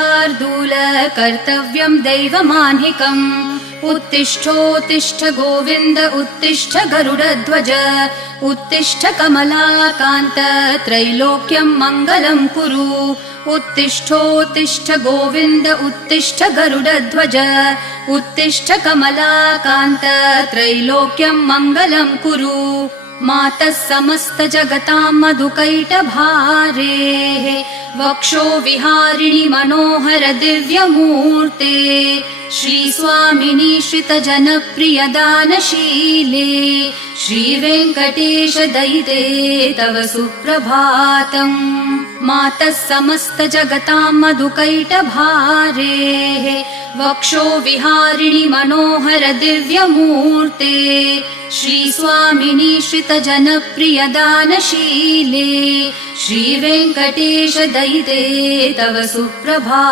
शार्दूल कर्तव्यं दैवमान्हिकम् उत्तिष्ठोत्तिष्ठ गोविन्द उत्तिष्ठ गरुडध्वज उत्तिष्ठ कमलाकान्त त्रैलोक्यं मङ्गलं कुरु उत्तिष्ठोत्तिष्ठ गोविन्द उत्तिष्ठ गरुडध्वज उत्तिष्ठ कमलाकान्त त्रैलोक्यं मङ्गलं कुरु मातः समस्त जगतां मधुकैटभारेः वक्षो विहारिणि मनोहर दिव्यमूर्ते श्रीस्वामिनि श्रितजनप्रियदानशीले श्रीवेङ्कटेश दयिते तव सुप्रभातम् मातः समस्त जगतां मधुकैटभारेः वक्षो विहारिणि मनोहर दिव्यमूर्ते श्रीस्वामिनि श्रितजनप्रियदानशीले श्रीवेङ्कटेश दयिते तव सुप्रभातम्।